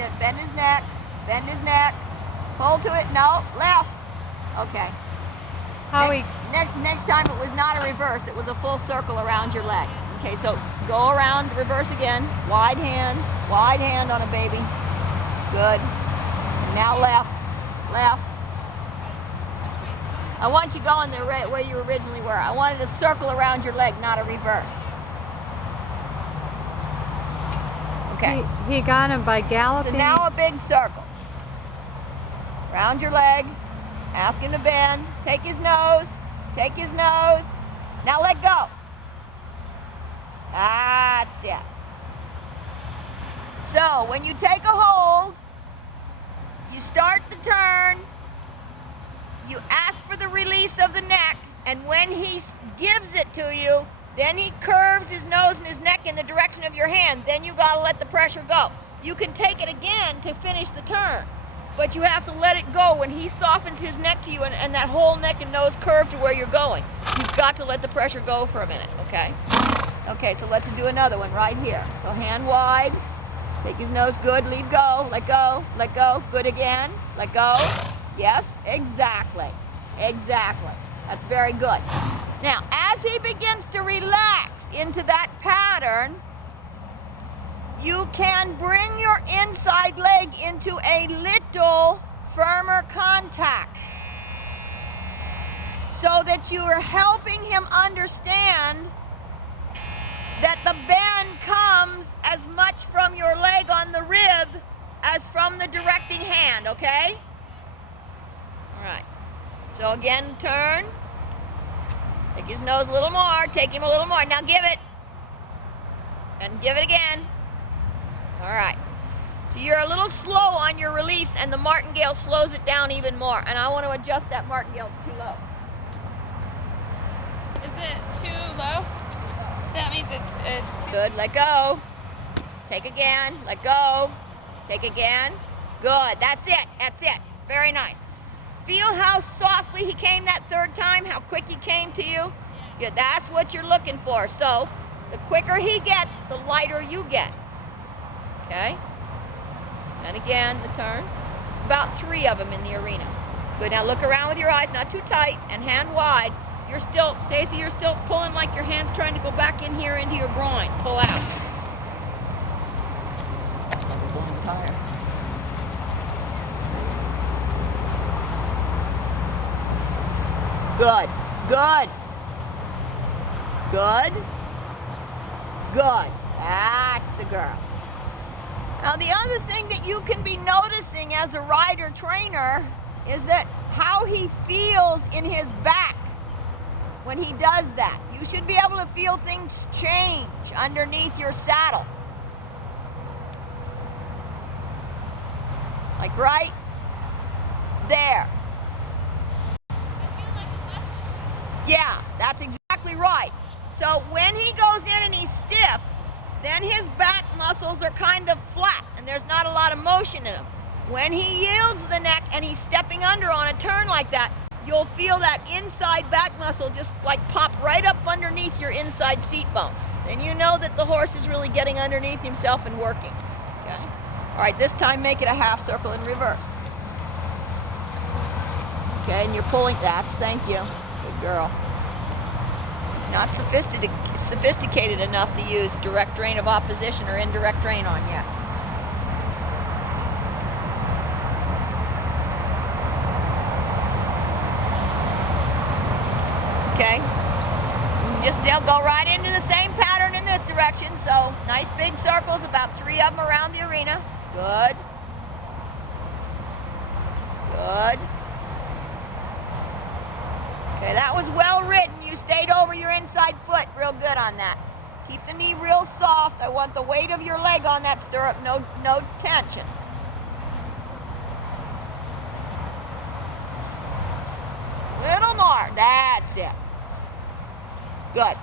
it. Bend his neck. Bend his neck. Pull to it. No, left. Okay. Next time it was not a reverse. It was a full circle around your leg. Okay, so go around, reverse again. Wide hand on a baby. Good. And now left. Left. I want you going the way you originally were. I wanted a circle around your leg, not a reverse. Okay. He got him by galloping. So now a big circle. Round your leg. Ask him to bend. Take his nose. Take his nose. Now let go. That's it. So when you take a hold, you start the turn. You ask for the release of the neck, and when he gives it to you, then he curves his nose and his neck in the direction of your hand. Then you gotta let the pressure go. You can take it again to finish the turn, but you have to let it go when he softens his neck to you and that whole neck and nose curve to where you're going. You've got to let the pressure go for a minute, okay? Okay, so let's do another one right here. So hand wide, take his nose, good, leave go, let go, good again, let go. Yes, exactly, exactly. That's very good. Now, as he begins to relax into that pattern, you can bring your inside leg into a little firmer contact so that you are helping him understand that the bend comes as much from your leg on the rib as from the directing hand, okay? All right. So again, turn. Take his nose a little more. Take him a little more. Now give it. And give it again. All right. So you're a little slow on your release, and the martingale slows it down even more. And I want to adjust that martingale. It's too low. Is it too low? That means it's too good. Let go. Take again. Let go. Take again. Good. That's it. That's it. Very nice. Feel how softly he came that third time, how quick he came to you? Yeah, that's what you're looking for. So the quicker he gets, the lighter you get. Okay? And again, the turn. About 3 of them in the arena. Good, now look around with your eyes, not too tight, and hand wide. You're still, Stacie, you're still pulling like your hand's trying to go back in here into your groin. Pull out. Good, good, good, good. That's a girl. Now the other thing that you can be noticing as a rider trainer is that how he feels in his back when he does that. You should be able to feel things change underneath your saddle. Like right there. Yeah, that's exactly right. So when he goes in and he's stiff, then his back muscles are kind of flat and there's not a lot of motion in them. When he yields the neck and he's stepping under on a turn like that, you'll feel that inside back muscle just like pop right up underneath your inside seat bone. Then you know that the horse is really getting underneath himself and working. Okay? All right, this time make it a half circle in reverse. Okay, and you're pulling, thank you. Good girl. He's not sophisticated enough to use direct drain of opposition or indirect drain on yet. Okay. You just still go right into the same pattern in this direction. So nice big circles, about 3 of them around the arena. Good. Good. Okay, that was well ridden. You stayed over your inside foot real good on that. Keep the knee real soft. I want the weight of your leg on that stirrup, no tension. Little more, that's it. Good.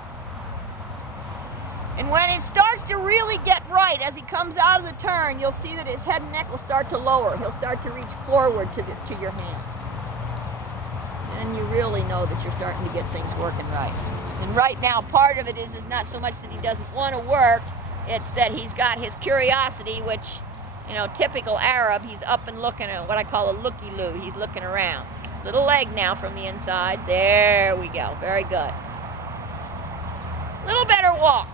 And when it starts to really get right, as he comes out of the turn, you'll see that his head and neck will start to lower. He'll start to reach forward to your hand. And you really know that you're starting to get things working right. And right now, part of it is not so much that he doesn't want to work, it's that he's got his curiosity, which you know, typical Arab, he's up and looking at what I call a looky-loo. He's looking around. Little leg now from the inside. There we go. Very good. Little better walk.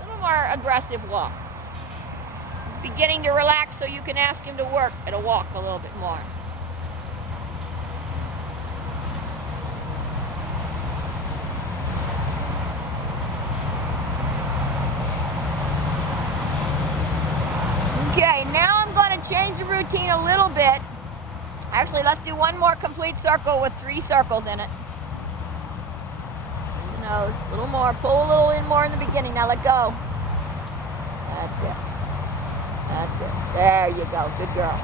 A little more aggressive walk. He's beginning to relax, so you can ask him to work at a walk a little bit more. Okay, now I'm going to change the routine a little bit. Actually, let's do one more complete circle with 3 circles in it. In the nose, a little more. Pull a little in more in the beginning. Now let go. That's it. That's it. There you go. Good girl.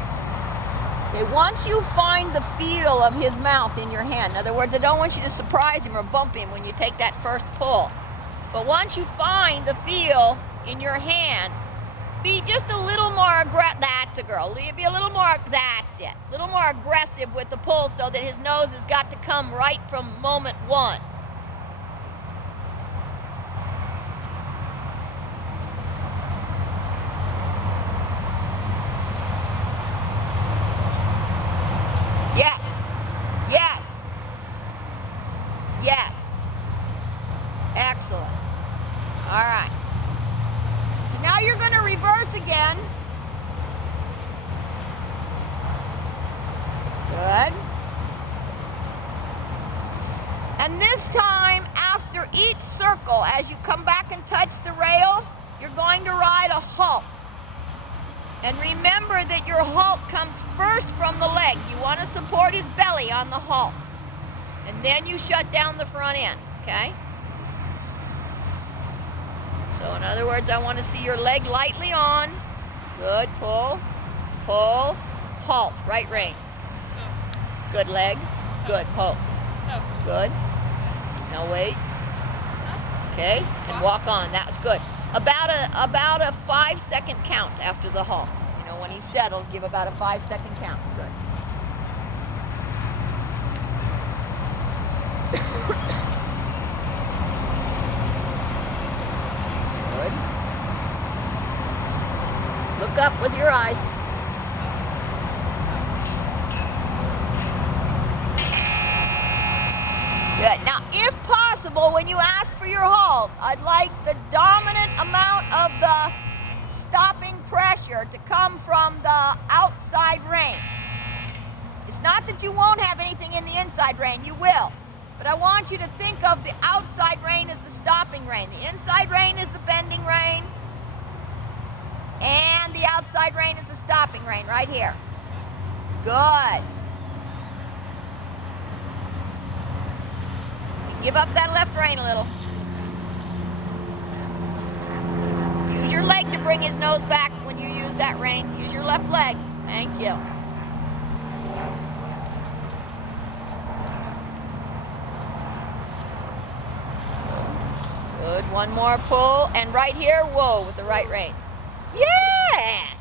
Okay, once you find the feel of his mouth in your hand, in other words, I don't want you to surprise him or bump him when you take that first pull. But once you find the feel in your hand, be just a little more aggressive. That's a girl. Be a little more, that's it. A little more aggressive with the pull so that his nose has got to come right from moment 1. Yes. Yes. Yes. Excellent. All right. So now you're going to reverse again. Good. And this time, after each circle, as you come back and touch the rail, you're going to ride a halt. And remember that your halt comes first from the leg. You want to support his belly on the halt. And then you shut down the front end, okay? So in other words, I want to see your leg lightly on. Good, pull, pull, halt, right rein. Good leg, good, pull. Good. Now wait. Okay, and walk on, that was good. About a 5-second count after the halt. You know, when he's settled, give about a 5-second count, good. Look up with your eyes. Good. Now, if possible, when you ask for your halt, I'd like the dominant amount of the stopping pressure to come from the outside rein. It's not that you won't have anything in the inside rein, you will. But I want you to think of the outside rein as the stopping rein. The inside rein is the bending rein. And the outside rein is the stopping rein right here. Good. Give up that left rein a little. Use your leg to bring his nose back when you use that rein. Use your left leg. Thank you. Good. One more pull. And right here, whoa, with the right rein. Yes!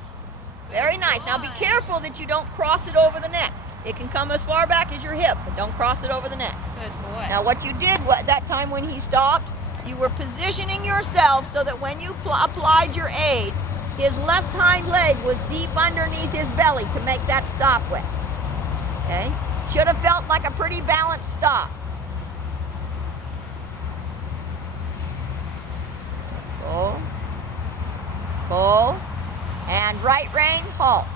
Very nice. Now be careful that you don't cross it over the neck. It can come as far back as your hip, but don't cross it over the neck. Good boy. Now what you did that time when he stopped, you were positioning yourself so that when you applied your aids, his left hind leg was deep underneath his belly to make that stop with. Okay? Should have felt like a pretty balanced stop. Pull. Pull. And right rein, halt.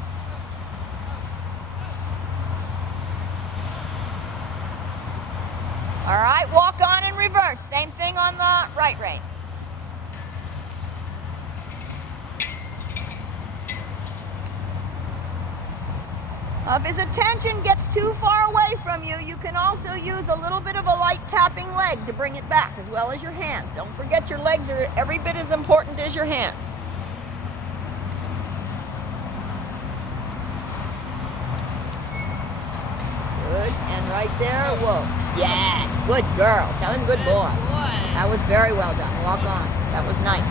All right, walk on and reverse. Same thing on the right rein. If his attention gets too far away from you, you can also use a little bit of a light tapping leg to bring it back, as well as your hands. Don't forget your legs are every bit as important as your hands. Good, and right there, whoa. Yes, good girl. Tell him good boy. That was very well done. Walk on. That was nice.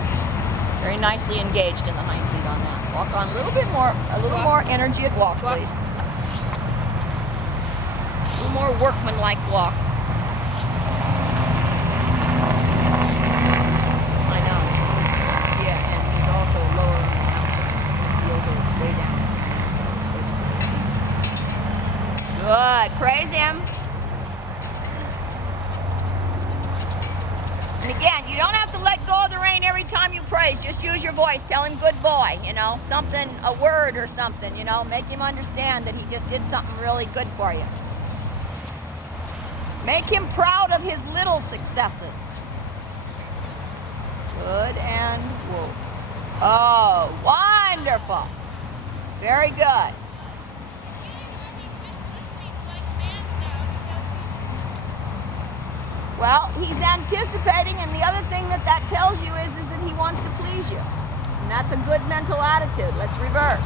Very nicely engaged in the hind feet on that. Walk on a little bit more, more energy at walk, please. A little more workman-like walk. I know. Yeah, and he's also lower on the outside. His heels are way down. him. And again, you don't have to let go of the rein every time you praise. Just use your voice. Tell him good boy, you know, something, a word or something, you know. Make him understand that he just did something really good for you. Make him proud of his little successes. Good and whoa. Oh, wonderful. Very good. Well, he's anticipating, and the other thing that tells you is that he wants to please you. And that's a good mental attitude. Let's reverse.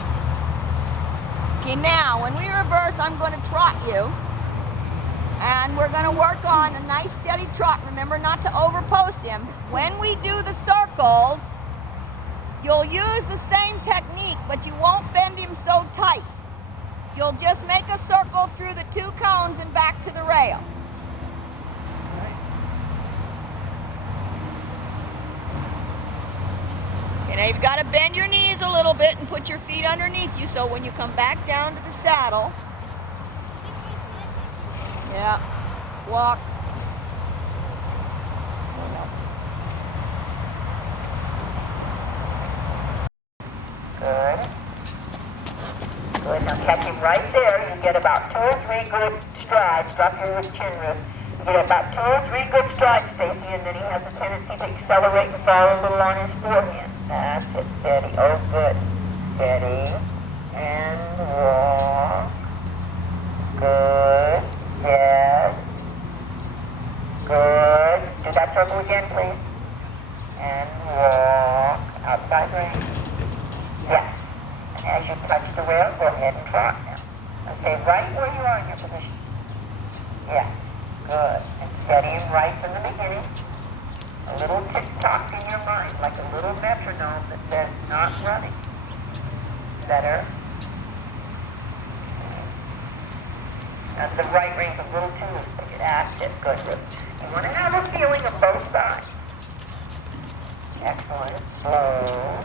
Okay, now, when we reverse, I'm going to trot you. And we're going to work on a nice steady trot. Remember not to overpost him. When we do the circles, you'll use the same technique, but you won't bend him so tight. You'll just make a circle through the 2 cones and back to the rail. Okay, now you've got to bend your knees a little bit and put your feet underneath you so when you come back down to the saddle, yeah, walk. Good. Good. Now catch him right there. You get about 2 or 3 good strides. Drop your chin root. You get about 2 or 3 good strides, Stacie, and then he has a tendency to accelerate and fall a little on his forehand. That's it. Steady. Oh, good. Steady. And walk. Good. Yes. Good. Do that circle again, please. And walk. Outside range. Yes. And as you touch the rail, go ahead and trot now. Now stay right where you are in your position. Yes. Good. And steady and right from the beginning. A little tick-tock in your mind, like a little metronome that says not running. Better. And the right rein's a little too loose. That's it. Good. Good. You want to have a feeling of both sides. Excellent. Slow.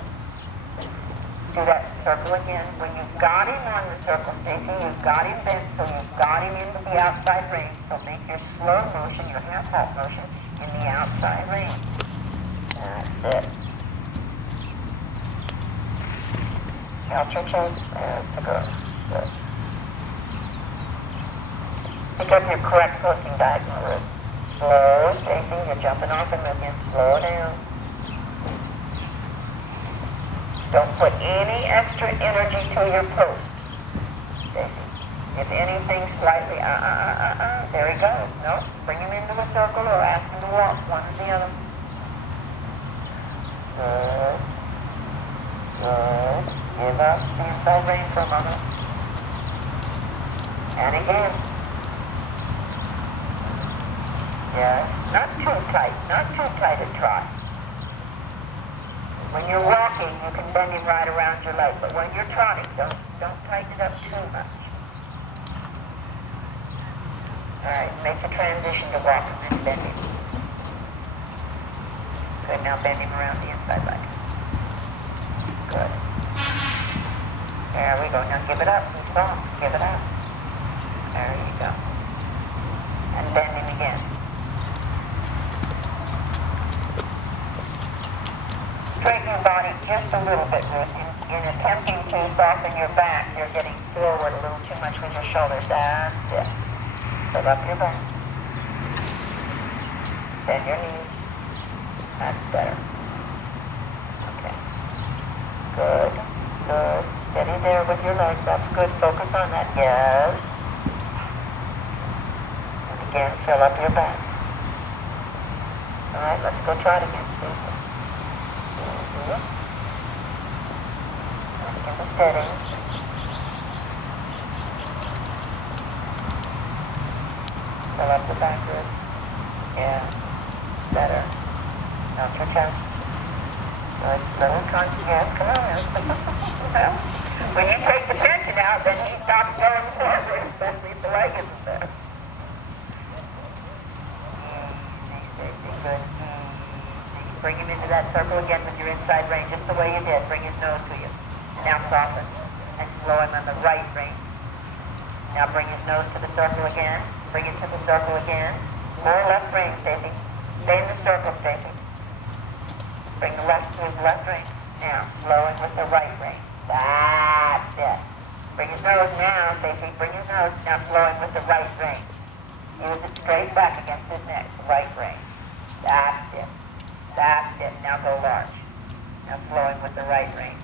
Do that circle again. When you've got him on the circle, Stacie, you've got him bent, so you've got him into the outside range. So make your slow motion, your half-halt motion, in the outside range. That's it. Count your chest. That's a good. Good. Pick up your correct posting diagonal route. Slow, Stacie. You're jumping off and again. Slow down. Don't put any extra energy to your post, Stacie. If anything, slightly, there he goes. No, bring him into the circle or ask him to walk, one or the other. Good. Good. Give up the inside rein for a moment. And again. Yes, not too tight a trot. When you're walking, you can bend him right around your leg, but when you're trotting, don't tighten it up too much. All right, make the transition to walk and then bend him. Good, now bend him around the inside leg. Good. There we go. Now give it up. He's soft. Give it up. There you go. And bend him again. Straighten your body just a little bit, Ruth. In attempting to soften your back, you're getting forward a little too much with your shoulders. That's it. Fill up your back. Bend your knees. That's better. Okay. Good. Good. Steady there with your leg. That's good. Focus on that. Yes. And again, fill up your back. All right, let's go try it again, Stacie. Just give it steady. Fill up the back rib. Yes. Better. Out your chest. Good. Little yes, come on. Well, when you take the tension out, then he stops going forward, especially if the leg isn't there. Easy, Stacie. Good. Bring him into that circle again with your inside rein, just the way you did. Bring his nose to you. Now soften and slow him on the right rein. Now bring his nose to the circle again. Bring it to the circle again. More left rein, Stacie. Stay in the circle, Stacie. Bring the left to his left rein. Now, slowing with the right rein. That's it. Bring his nose now, Stacie. Bring his nose. Now slowing with the right rein. Use it straight back against his neck. Right rein. That's it. That's it. Now go large. Now slowing with the right rein.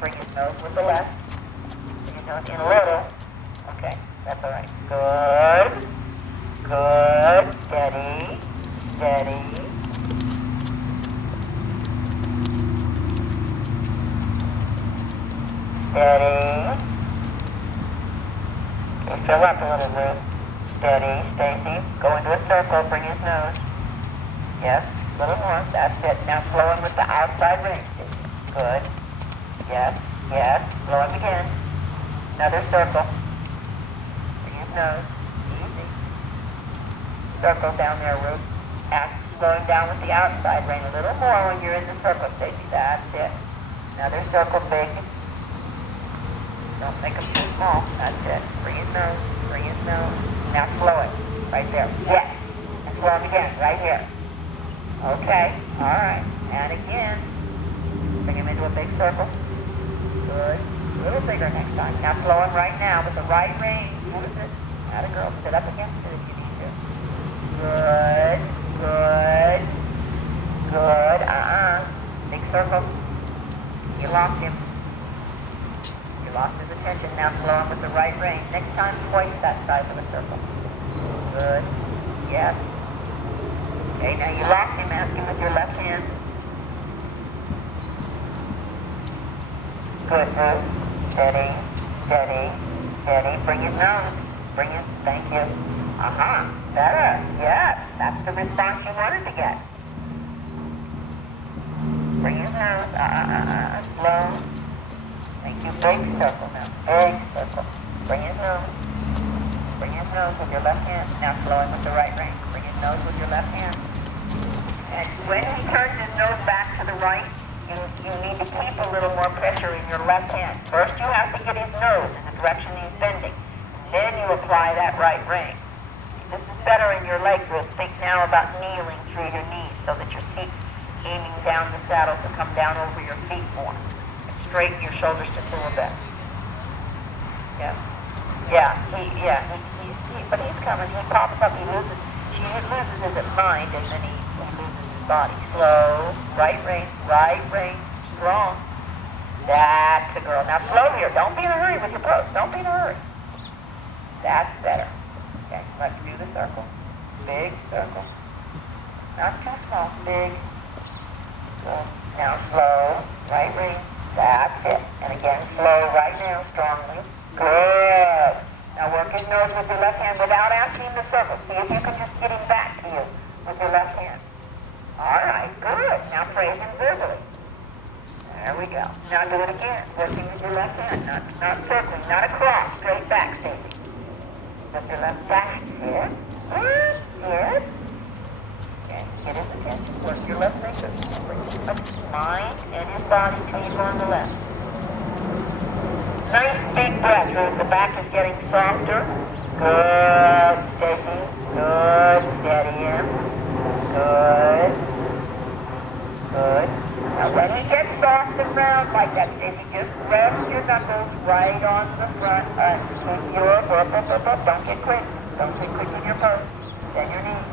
Bring his nose with the left. Bring his nose in a little. Okay, that's all right. Good. Good. Steady. Steady. Steady. Okay, fill up a little bit. Steady, Stacie. Go into a circle. Bring his nose. Yes, a little more. That's it. Now slowing with the outside rein, Stacie. Good. Yes, yes. Slowing again. Another circle. Bring his nose. Easy. Circle down there, Ruth. Ask slowing down with the outside rein a little more when you're in the circle, Stacie. That's it. Another circle, big. Don't make them too small. That's it. Bring his nose. Bring his nose. Now slow it. Right there. Yes. And slow him again. Right here. Okay. All right. And again. Bring him into a big circle. Good. A little bigger next time. Now slow him right now with the right rein. Use it. Atta girl. Sit up against it if you need to. Good. Good. Good. Big circle. You lost him. You lost his attention. Now slow him with the right rein. Next time, twice that size of a circle. Good. Yes. Okay, now you lost him. Ask him with your left hand. Good, Ruth. Steady, steady, steady. Bring his nose. Bring his, thank you. Better. Yes, that's the response you wanted to get. Bring his nose. Slow. Make you big circle now. Big circle. Bring his nose. Bring his nose with your left hand. Now slowing with the right rein. Bring his nose with your left hand. And when he turns his nose back to the right, you need to keep a little more pressure in your left hand. First you have to get his nose in the direction he's bending. Then you apply that right rein. This is better in your leg group. Think now about kneeling through your knees so that your seat's aiming down the saddle to come down over your feet more. Straighten your shoulders just a little bit. Yeah. But he's coming. He pops up. He loses his mind, and then he loses his body. Slow. Right rein. Strong. That's a girl. Now slow here. Don't be in a hurry with your post. Don't be in a hurry. That's better. Okay, let's do the circle. Big circle. Not too small. Big. Good. Now slow. Right rein. That's it. And again, slow right now, strongly. Good. Now work his nose with your left hand without asking him to circle. See if you can just get him back to you with your left hand. All right, good. Now praise him verbally. There we go. Now do it again. Working with your left hand, not circling, not across, straight back, Stacie. With your left, that's it. That's it. Okay, get his attention. Work your left fingers. Bring his mind and his body till you go on the left. Nice big breath, Ruth. The back is getting softer. Good, Stacie. Good, steady him. Good. Good. Now when he gets soft and round like that, Stacie, just rest your knuckles right on the front. Keep your don't get quick. Don't get quick with your post. Bend your knees.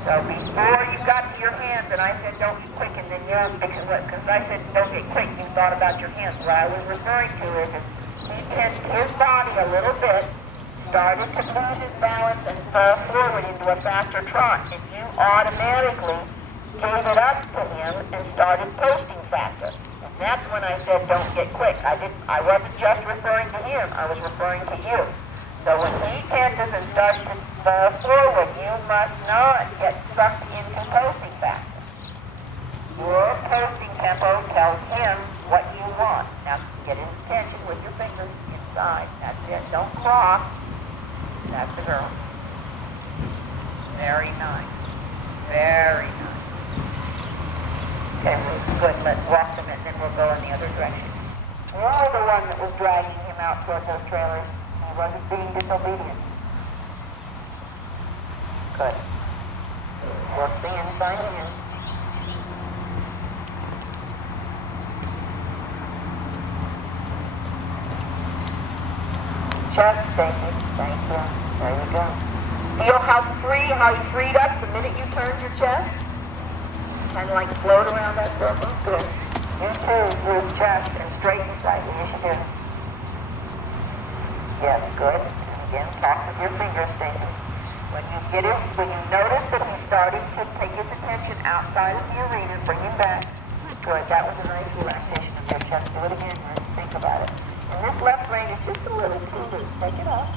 So before you got to your hands, and I said don't get quick, and then because I said don't get quick, you thought about your hands. What I was referring to is he tensed his body a little bit, started to lose his balance, and fell forward into a faster trot, and you automatically gave it up to him and started posting faster. And that's when I said don't get quick. I wasn't just referring to him, I was referring to you. So when he tenses and starts to fall forward, you must not get sucked into posting faster. Your posting tempo tells him what you want. Now get his attention with your fingers inside. That's it. Don't cross. That's the girl. Very nice. Very nice. Okay, Ruth, good. Let's walk them and then we'll go in the other direction. You're the one that was dragging him out towards those trailers. He wasn't being disobedient. Good. Work the inside in. Chest, Stacie. Thank you. There you go. Feel how you freed up the minute you turned your chest? Kind of like float around that circle. Good. You too, through chest and straighten slightly as you do. Yes, good. And again, talk with your fingers, Stacie. When you notice that he's starting to take his attention outside of the arena, bring him back. Good. That was a nice relaxation of your chest. Do it again. Right? Think about it. And this left rein is just a little too loose. Take it off.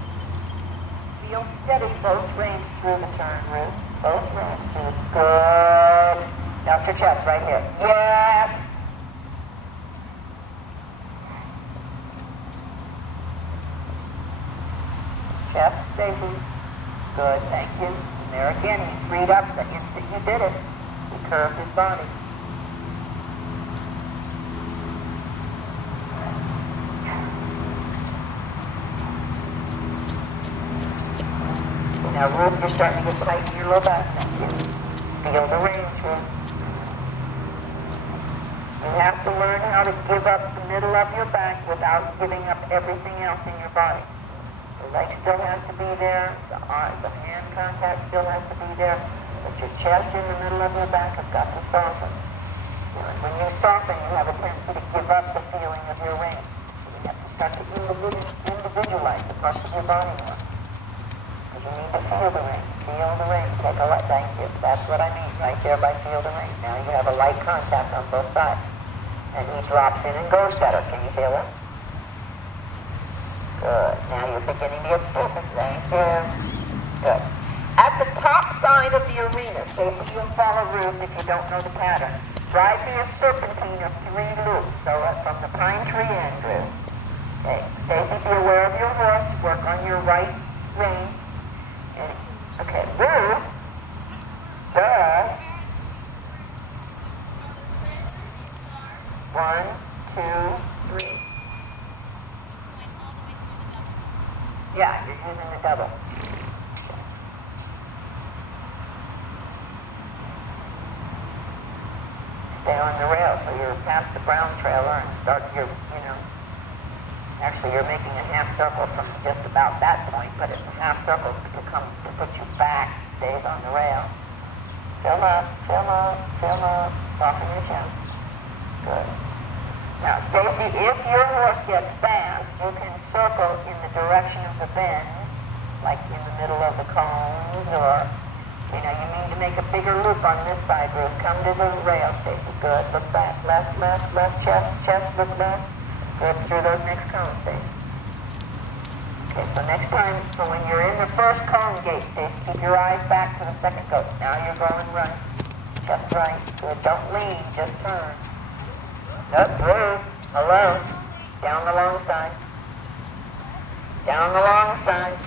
Feel steady both reins through the turn, Ruth. Both reins through. Good. Now to your chest right here. Yes. Chest, Stacie. Good, thank you. And there again, he freed up the instant you did it. He curved his body. Now, Ruth, you're starting to get tight in your low back. Thank you. Feel the reins, Ruth. You have to learn how to give up the middle of your back without giving up everything else in your body. The leg still has to be there, the hand contact still has to be there, but your chest in the middle of your back have got to soften. And when you soften, you have a tendency to give up the feeling of your reins. So you have to start to individualize the parts of your body more. Because you need to feel the rein. Feel the rein. Take a light. Thank you. That's what I mean right there by feel the rein. Now you have a light contact on both sides. And he drops in and goes better. Can you feel it? Good. Now you're beginning to get stiffen. Thank you. Good. At the top side of the arena, Stacie, you'll follow Ruth if you don't know the pattern. Drive me a serpentine of 3 loops, so from the pine tree end, Ruth. Okay. Stacie, be aware of your horse. Work on your right rein. And, okay, Ruth. Duh. 1, 2, 3. Yeah, you're using the doubles. Stay on the rail till you're past the brown trailer and start your, actually you're making a half circle from just about that point, but it's a half circle to put you back, stays on the rail. Fill up, fill up, fill up, soften your chest. Good. Now, Stacie, if your horse gets fast, you can circle in the direction of the bend, like in the middle of the cones, or, you need to make a bigger loop on this side, Ruth. Come to the rail, Stacie. Good. Look back. Left, left, left, chest, look left. Good. Through those next cones, Stacie. Okay, so next time, so when you're in the first cone gate, Stacie, keep your eyes back to the second goat. Now you're going right. Just right. Good. Don't lean, just turn. Up, Ruth. Hello. Down the long side. Down the long side.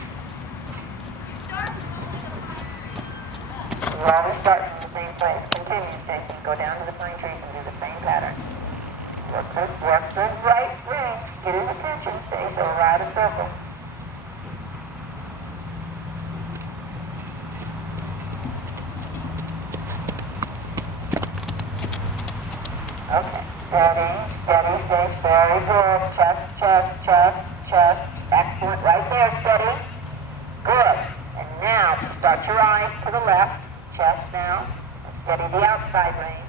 You always start from the same place. Continue, Stacie. Go down to the pine trees and do the same pattern. Work the right reins. Get his attention, Stacie. So ride a circle. Okay. Steady, steady, Stacie. Very good. Chest, chest, chest, chest. Excellent. Right there, steady. Good. And now, start your eyes to the left. Chest now. And steady the outside rein.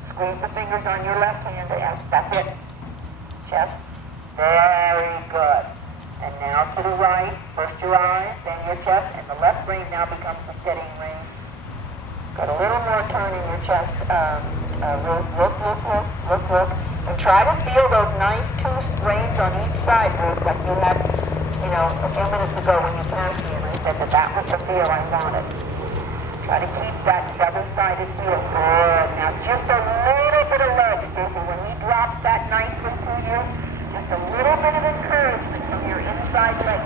Squeeze the fingers on your left hand. Yes, that's it. Chest. Very good. And now to the right. First your eyes, then your chest. And the left rein now becomes the steadying rein. Got a little more turn in your chest. Look. And try to feel those nice 2 reins on each side, Ruth, like you had, a few minutes ago when you passed me and I said that was the feel I wanted. Try to keep that double-sided feel. Good. Now just a little bit of leg, Stacie. When he drops that nicely to you, just a little bit of encouragement from your inside leg.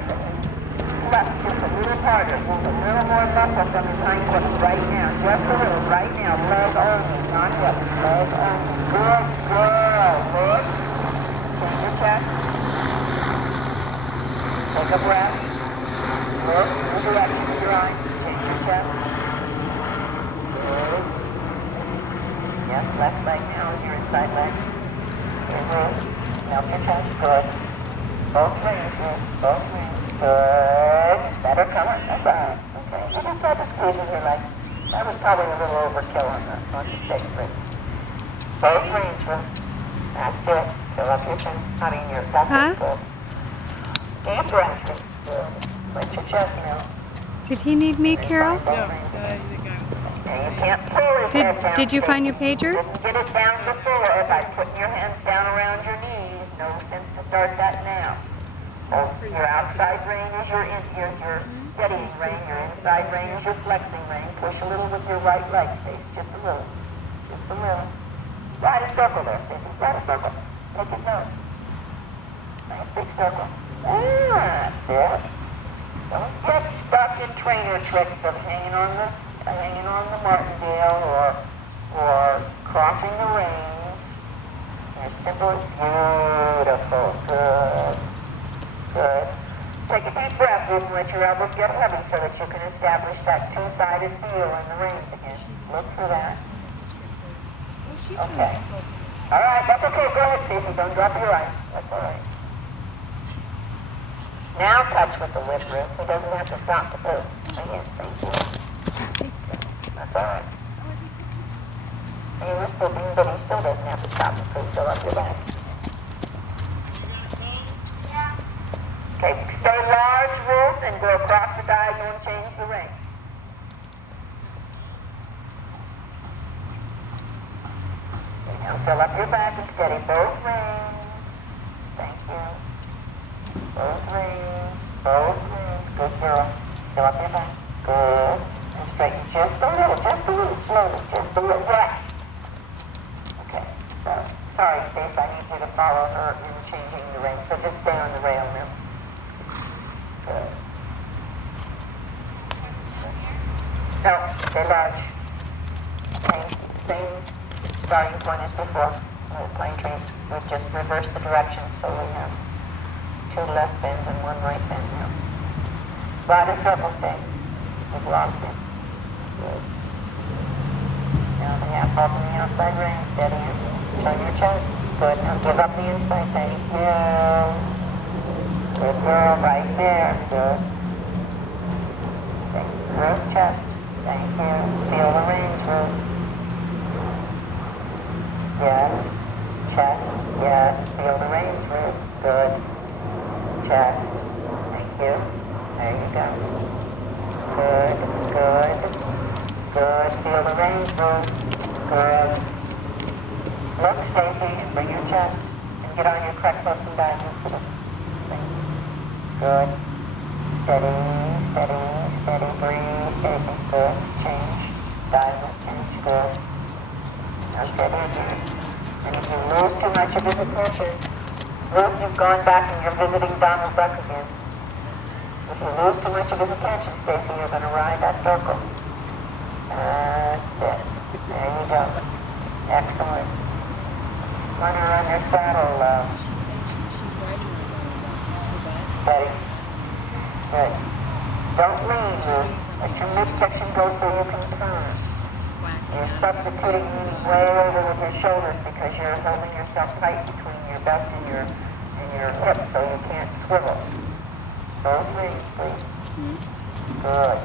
Flex just a little harder. Move a little more muscle from his hindquarters right now. Just a little. Right now. Leg only, not hips. Leg only. Good girl. Good. Change your chest. Take a breath. Look. New direction with your eyes. Change your chest. outside leg. Good, breathe. Melt your chest. Good. Both wings, Ruth. Both wings. Good. Better color. That's all right. Okay. You just had to squeeze with your leg. That was probably a little overkill on the stick, but both wings, Ruth. That's it. Fill up your chest. That's it. Good. Deep breath. Good. Let your chest now. Did he need me, Carol? No. You can't pull his head down. Did you find your pager? Didn't get it down before by putting your hands down around your knees. No sense to start that now. Your outside rein is your steadying rein. Your inside rein is your flexing rein. Push a little with your right leg, Stace. Just a little. Just a little. Ride a circle there, Stacy. Ride a circle. Take his nose. Nice big circle. That's it. Don't get stuck in trainer tricks of hanging on the martingale or crossing the reins. You're simple, beautiful, good, good. Take a deep breath, Ruth, and let your elbows get heavy so that you can establish that two-sided feel in the reins again. Look for that. Okay. All right, that's okay. Go ahead, Stacie. Don't drop your eyes. That's all right. Now touch with the whip, Ruth. He doesn't have to stop to poop. Again, thank you. That's all right. He was pooping, but he still doesn't have to stop to poop. Fill up your back. Okay, stay large, Ruth, and go across the diagonal and change the ring. Okay, now fill up your back and steady both rings. Thank you. Both rings, good girl. Fill up your back, good. And straighten just a little, slowly, just a little, yes. Okay, so, sorry Stace, I need you to follow her in changing the rein, so just stay on the rail now. Good. No, stay large. Same starting point as before. The plane trains, we've just reversed the direction, so we have 2 left bends and 1 right bend now. Ride a circle, Stace. We've lost it. Good. Now the half off on the outside rein, steady in. Turn your chest. Good. Now give up the inside. Thank you. Good girl, right there. Good. Thank you. Root chest. Thank you. Feel the reins, Ruth. Yes. Chest. Yes. Feel the reins, Ruth. Good. Chest. Thank you. There you go. Good, good, good. Feel the reins, Ruth. Good. Look, Stacie, and bring your chest and get on your correct post and diagonal for this thing. Good. Steady, steady, steady. Breathe, Stacie. Good. Change. Diagonals change. Good. Now steady again. And if you lose too much of his attention, Ruth, you've gone back and you're visiting Donald Duck again. If you lose too much of his attention, Stacie, you're going to ride that circle. That's it. There you go. Excellent. Run her on your saddle, Betty. Good. Don't lean, Ruth. Let your midsection go so you can turn. You're substituting leaning way over with your shoulders because you're holding yourself tight between your vest and your hips so you can't swivel. Both rings, please. Good.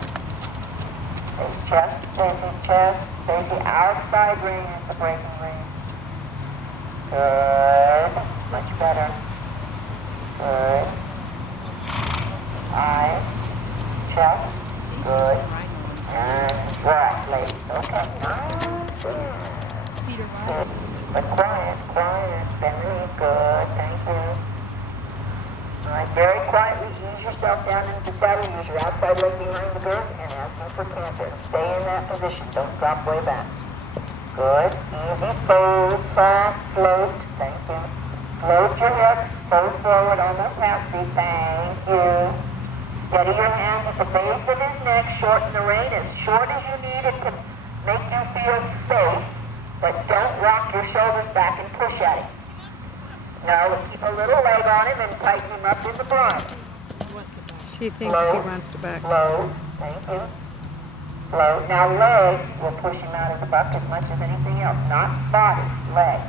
Stacie, chest, Stacie, chest. Stacie, outside ring is the breaking ring. Good. Much better. Good. Eyes. Chest. Good. And breath, ladies. Okay. Good. But quiet, quiet. Very good. Thank you. All right, very quietly ease yourself down into the saddle. Use your outside leg behind the girth and ask them for canter. Stay in that position. Don't drop way back. Good. Easy. Fold. Soft. Float. Thank you. Float your hips. Fold forward. Almost half seat. Thank you. Steady your hands at the base of his neck. Shorten the rein as short as you need it to make you feel safe. But don't rock your shoulders back and push at him. No, keep a little leg on him and tighten him up in the bridle. She thinks he wants to back. Float. Thank you. Float. Now leg will push him out of the buck as much as anything else. Not body. Leg.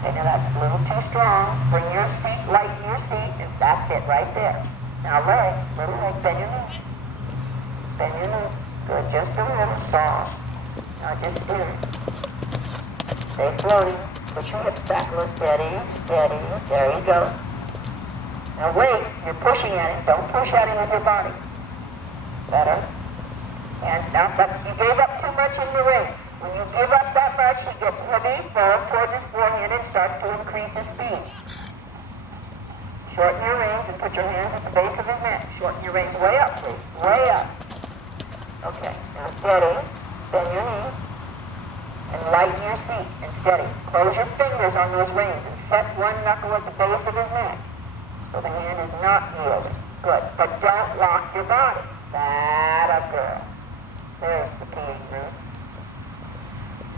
Okay, now that's a little too strong. Bring your seat, lighten your seat, and that's it right there. Now little leg, bend your knee. Bend your knee. Good, just a little, soft. Now just steer it. Stay floating. Put your hips back a little, steady, steady. There you go. Now wait, you're pushing at him. Don't push at him with your body. Better. And now, you gave up too much in the ring. When you give up that much, he gets heavy, falls towards his forehand, and starts to increase his speed. Shorten your reins and put your hands at the base of his neck. Shorten your reins way up, please. Way up. Okay, now steady. Bend your knee. And lighten your seat. And steady. Close your fingers on those reins and set one knuckle at the base of his neck. So the hand is not yielding. Good. But don't lock your body. That a girl. There's the peeing root.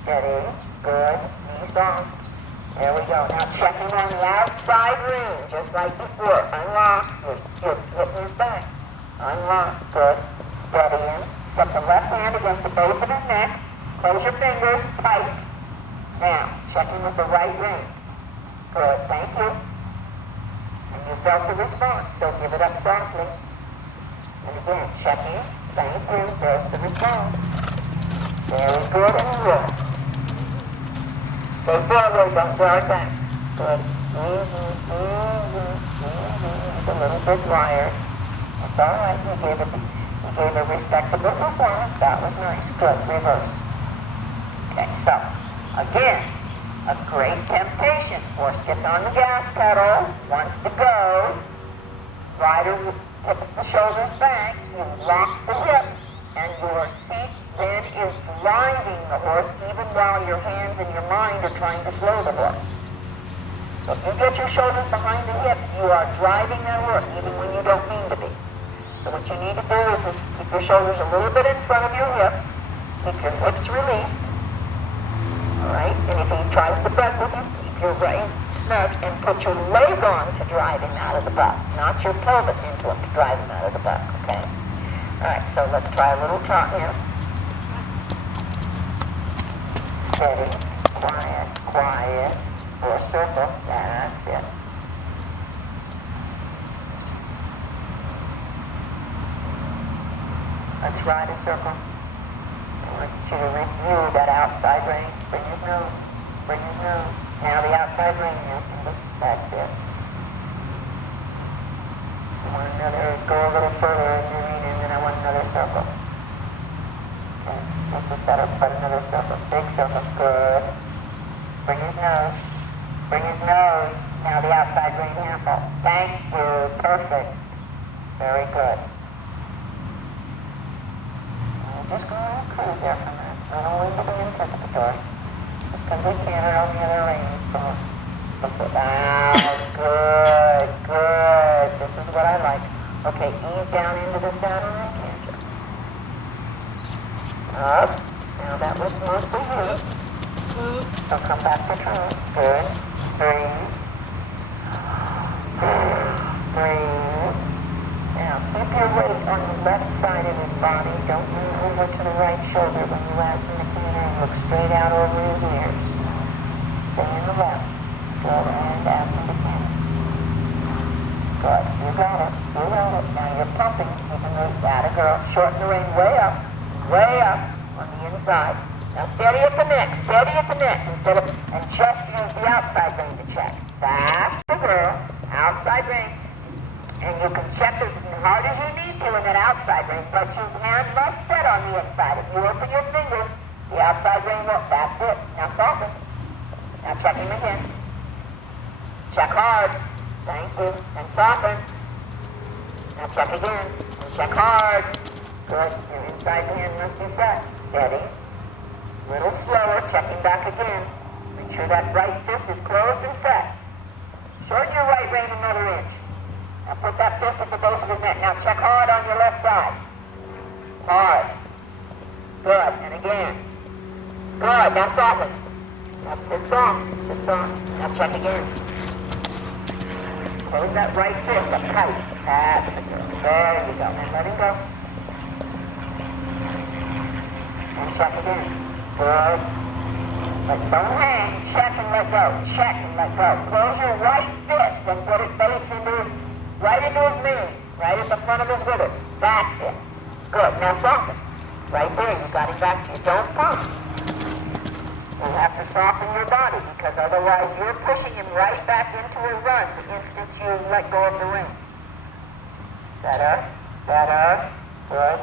Steady. Good. Knee soft. There we go. Now checking on the outside ring, just like before. Unlock. You're hitting his back. Unlock. Good. Steady in. Set the left hand against the base of his neck. Close your fingers tight. Now, checking with the right ring. Good. Thank you. And you felt the response, so give it up softly. And again, checking. Thank you. There's the response. Very good, and roll. Stay forward, don't drag back. Good. Easy, easy, easy. It's a little bit wired. It's all right. You gave a respectable performance. That was nice. Good. Reverse. Okay, so, again, a great temptation. Horse gets on the gas pedal, wants to go. Rider tips the shoulders back. You lock the hip, and your seat then is driving the horse even while your hands and your mind are trying to slow the horse. So if you get your shoulders behind the hips, you are driving that horse even when you don't mean to be. So what you need to do is just keep your shoulders a little bit in front of your hips. Keep your hips released. All right? And if he tries to butt with you, keep your right snug and put your leg on to drive him out of the buck, not your pelvis into him to drive him out of the buck, okay? All right, so let's try a little trot here. Steady, quiet, quiet, or a circle. That's it. Let's ride a circle. I want you to review that outside rein. Bring his nose. Bring his nose. Now the outside rein is. That's it. I want another, go a little further in the arena, and then I want another circle. Okay, this is better, but another circle. Big circle. Good. Bring his nose. Bring his nose. Now the outside rein handle. Thank you. Perfect. Very good. Just go on a cruise there for a minute. I don't want to be anticipatory. Just because we can't on the other range. Wow, good, good. This is what I like. Okay, ease down into the saddle and canter. Up. Now that was mostly you. So come back to trot. Good. Breathe. Breathe. Now, keep your weight on the left side of his body. Don't move over to the right shoulder when you ask him to canter and look straight out over his ears. Stay in the left. Good, and ask him to canter. Good, you got it. You got it. Now you're pumping. You can move that, a girl. Shorten the rein way up on the inside. Now steady at the neck, and just use the outside rein to check. That's the girl. Outside rein. And you can check as hard as you need to in that outside rein, but your hand must set on the inside. If you open your fingers, the outside rein won't. That's it. Now soften. Now check him again. Check hard. Thank you. And soften. Now check again. And check hard. Good. Your inside hand must be set. Steady. A little slower. Checking back again. Make sure that right fist is closed and set. Shorten your right rein another inch. Now put that fist at the base of his neck. Now check hard on your left side. Hard. Good. And again. Good. Now soften. Now sit soft. Sit soft. Now check again. Close that right fist up tight. That's it. There you go. And let him go. And check again. Good. Don't hang. Check and let go. Check and let go. Close your right fist and put it face right into his knee. Right at the front of his withers. That's it. Good. Now soften. Right there. You got him back to you. Don't pump. You have to soften your body because otherwise you're pushing him right back into a run the instant you let go of the ring. Better. Better. Good.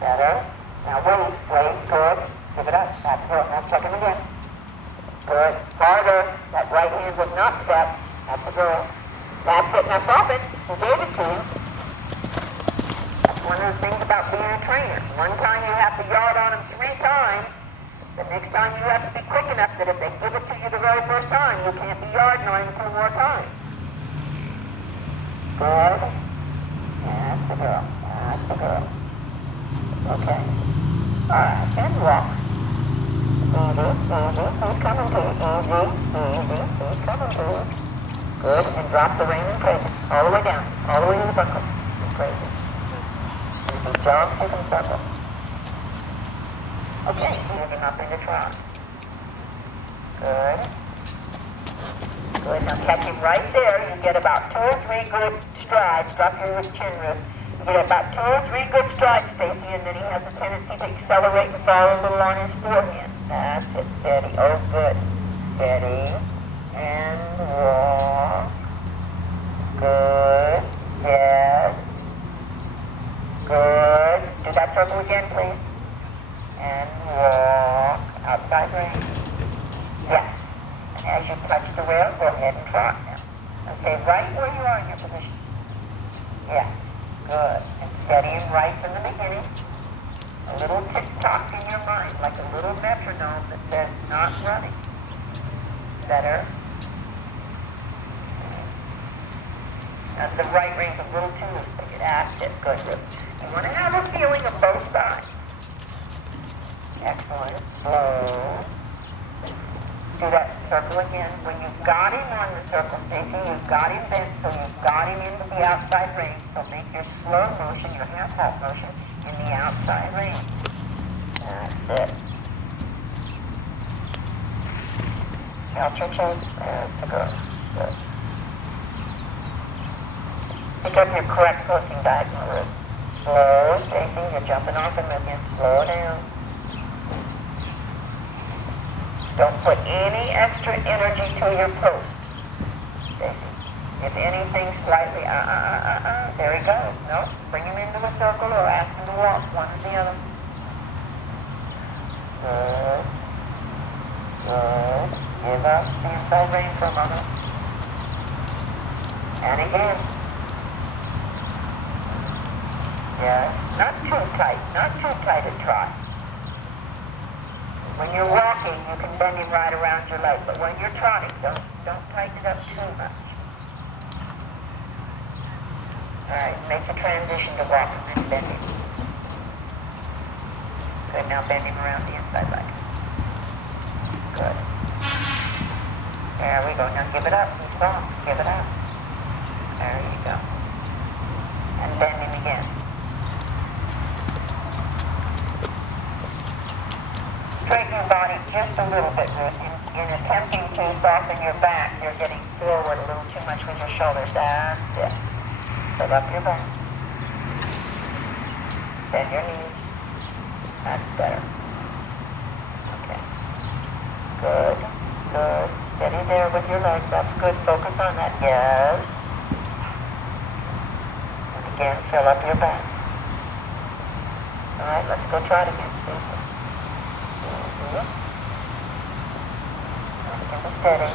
Better. Now wait. Good. Give it up. That's good. Now check him again. Good. Harder. That right hand was not set. That's a girl. That's it. Now soften. He gave it to you. That's one of the things about being a trainer. One time you have to yard on him 3 times. The next time you have to be quick enough that if they give it to you the very first time, you can't be yarding on him 2 more times. Good. That's a girl. That's a girl. Okay. Alright, and walk. Easy. He's coming to you. Easy. He's coming to you. Good. And drop the rein and praise it. All the way down. All the way to the buckle. And praise it. If he jumps, you can circle. Okay, ease him up into trot. Good. Good. Now catch him right there. You get about 2 or 3 good strides. Drop your chin root. You get about 2 or 3 good strides, Stacie, and then he has a tendency to accelerate and fall a little on his forehand. That's it. Steady. Oh, good. Steady. And walk. Good. Yes. Good. Do that circle again, please. And walk. Outside range. Yes. And as you touch the rail, go ahead and trot now. Now stay right where you are in your position. Yes. Good. And steady and right from the beginning. A little tick-tock in your mind, like a little metronome that says not running. Better. Now the right rein's a little too loose. That's it. Good. You want to have a feeling of both sides. Excellent. Slow. Do that circle again. When you've got him on the circle, Stacie, you've got him bent, so you've got him into the outside range. So make your slow motion, your half-halt motion, in the outside range. That's it. Count your toes. That's a good. Good. Pick up your correct posting diagonal route. Slow, Stacie. You're jumping off him again. Slow down. Don't put any extra energy to your post, Stacie. If anything slightly, there he goes. No, bring him into the circle or ask him to walk, one or the other. Good. Good. Give us the inside rein for a moment. And again. Yes, not too tight a trot. When you're walking, you can bend him right around your leg, but when you're trotting, don't tighten it up too much. All right, make the transition to walking and bend him. Good, now bend him around the inside leg. Good. There we go. Now give it up. He's soft. Give it up. There you go. And bend him again. Straighten your body just a little bit, Ruth. In attempting to soften your back, you're getting forward a little too much with your shoulders. That's it. Fill up your back. Bend your knees. That's better. Okay. Good. Good. Steady there with your leg. That's good. Focus on that. Yes. And again, fill up your back. All right, let's go try it again, Stacie. Let's get steady.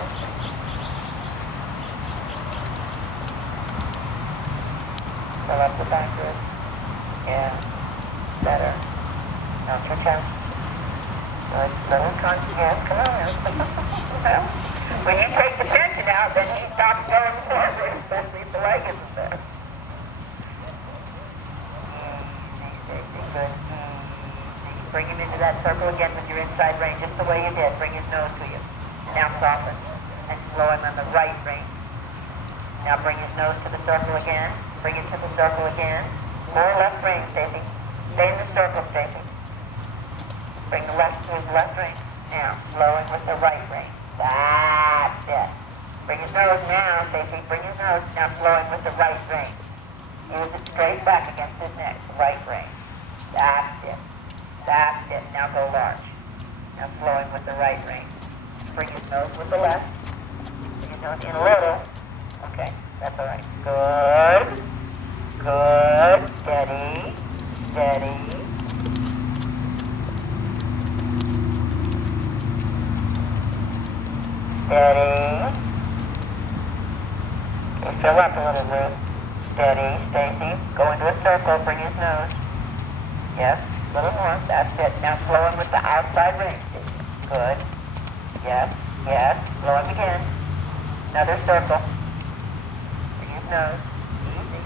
Fill up the back rib. Yes. Better. Out your chest. Good. Little yes, come on. Well, when you take the tension out, then he stops going forward, especially if the leg isn't there. Easy, Stacie. Good. Bring him into that circle again with your inside rein, just the way you did. Bring his nose to you. Now soften and slow him on the right rein. Now bring his nose to the circle again. Bring it to the circle again. More left rein, Stacie. Stay in the circle, Stacie. Bring the left to his left rein. Now, slowing with the right rein. That's it. Bring his nose now, Stacie. Bring his nose. Now slowing with the right rein. Use it straight back against his neck. Right rein. That's it. That's it. Now go large. Now slowing with the right rein. Bring his nose with the left. Bring his nose in a little. Okay, that's all right. Good. Good. Steady. Steady. Steady. Okay, fill up a little, Ruth. Steady, Stacie. Go into a circle. Bring his nose. Yes, a little more. That's it. Now slow him with the outside rein, Stacie. Good. Yes, yes. Slow him again. Another circle. Bring his nose. Easy.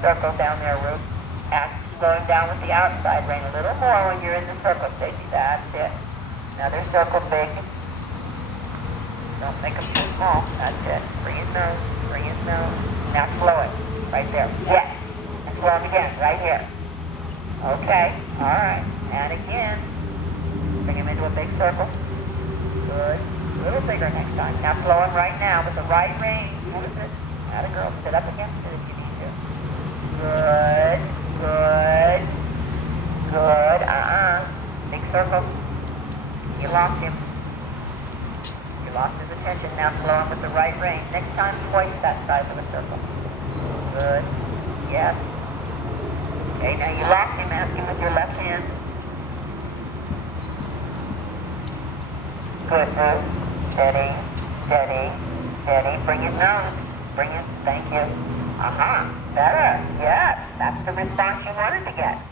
Circle down there, Ruth. Ask to slow him down with the outside rein a little more when you're in the circle, Stacie. That's it. Another circle, big. Don't make him too small. That's it. Bring his nose. Bring his nose. Now slow it. Right there. Yes. And slow him again. Right here. Okay. All right. And again. Bring him into a big circle. Good. A little bigger next time. Now slow him right now with the right rein. Use it. Atta girl. Sit up against it if you need to. Good. Good. Good. Big circle. You lost him. Lost his attention. Now slow him with the right rein. Next time, twice that size of a circle. Good. Yes. Okay, now you lost him. Ask him with your left hand. Good, Ruth. Steady, steady, steady. Bring his nose. Bring his, thank you. Aha, better. Yes, that's the response you wanted to get.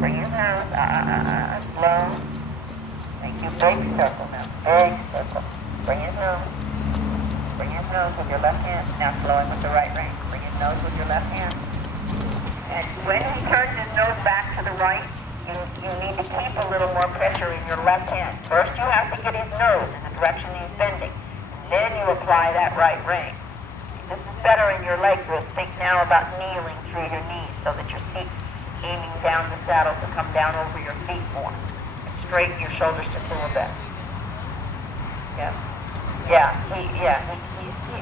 Bring his nose. Slow. Thank you. Big circle now. Big circle. Bring his nose. Bring his nose with your left hand. Now slow him with the right rein. Bring his nose with your left hand. And when he turns his nose back to the right, you need to keep a little more pressure in your left hand. First you have to get his nose in the direction he's bending. Then you apply that right rein. This is better in your leg grip. Think now about kneeling through your knees so that your seat's aiming down the saddle to come down over your feet more. Straighten your shoulders just a little bit. Yeah.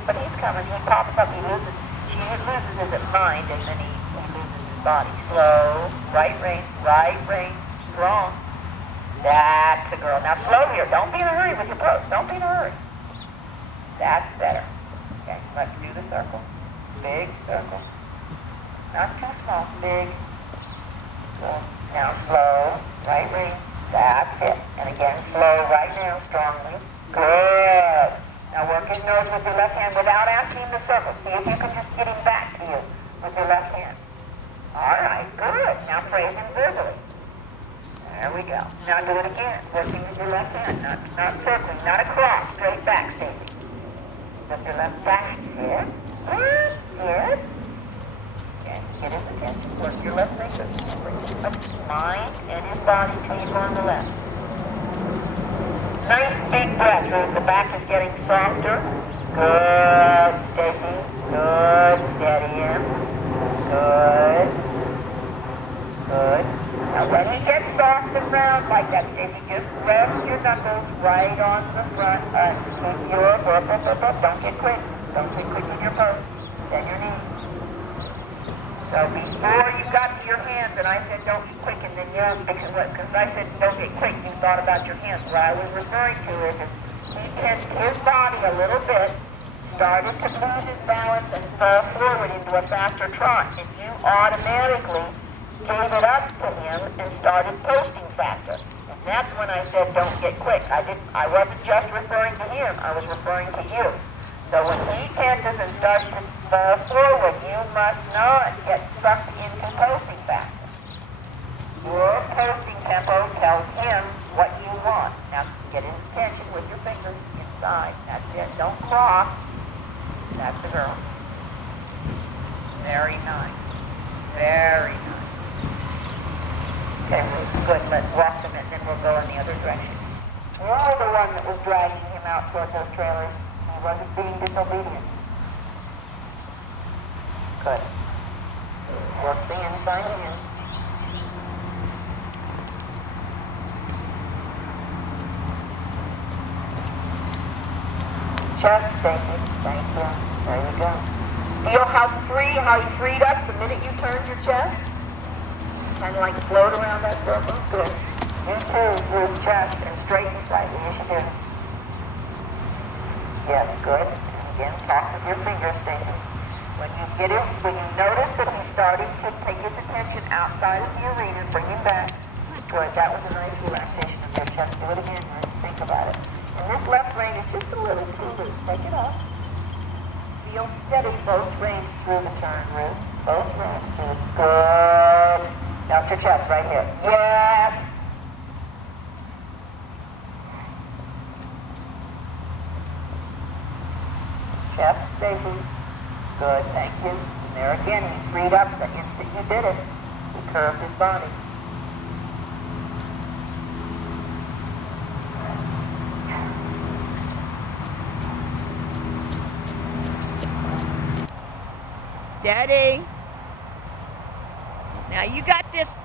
But he's coming. He pops up. He loses his mind, and then he loses his body. Slow. Right rein. Strong. That's a girl. Now slow here. Don't be in a hurry with your pose. Don't be in a hurry. That's better. Okay, let's do the circle. Big circle. Not too small. Big. Good. Now slow. Right rein. That's it. And again, slow right now, strongly. Good. Now work his nose with your left hand without asking him to circle. See if you can just get him back to you with your left hand. All right, good. Now praise him verbally. There we go. Now do it again. Working with your left hand, not circling, not across. Straight back, Stacie. With your left. That's it. That's it. Get his attention. Work your left fingers. Bring his mind and his body till you go on the left. Nice big breath, Ruth. The back is getting softer. Good, Stacie. Good. Steady him. Good. Good. Now when he gets soft and round like that, Stacie, just rest your knuckles right on the front. Keep your Don't get quick. Don't get quick with your pose. Bend your knees. So before you got to your hands, and I said don't be quick, and then because I said don't get quick, you thought about your hands. What I was referring to is he tensed his body a little bit, started to lose his balance, and fell forward into a faster trot, and you automatically gave it up to him and started posting faster. And that's when I said don't get quick. I wasn't just referring to him, I was referring to you. So when he tenses and starts to fall forward, you must not get sucked into posting fast. Your posting tempo tells him what you want. Now get his attention with your fingers inside. That's it. Don't cross. That's the girl. Very nice. Very nice. Okay, good. Let's walk them and then we'll go in the other direction. You're the one that was dragging him out towards those trailers. He wasn't being disobedient. Good. Work the inside in. chest, Stacie. Thank you. There you go. Feel how you freed up the minute you turned your chest? Kind of like float around that circle. Good. You too, through the chest and straighten slightly. You should do. Yes, good. And again, talk with your fingers, Stacie. When you notice that he's starting to take his attention outside of the arena, bring him back. Good. That was a nice relaxation of your chest. Do it again. Think about it. And this left rein is just a little too loose. Take it up. Feel steady both reins through the turn, Ruth. Both reins through. Good. Now to your chest right here. Yes. Chest, Stacie. Good, thank you. And there again, he freed up the instant you did it. He curved his body. Steady. Now you got this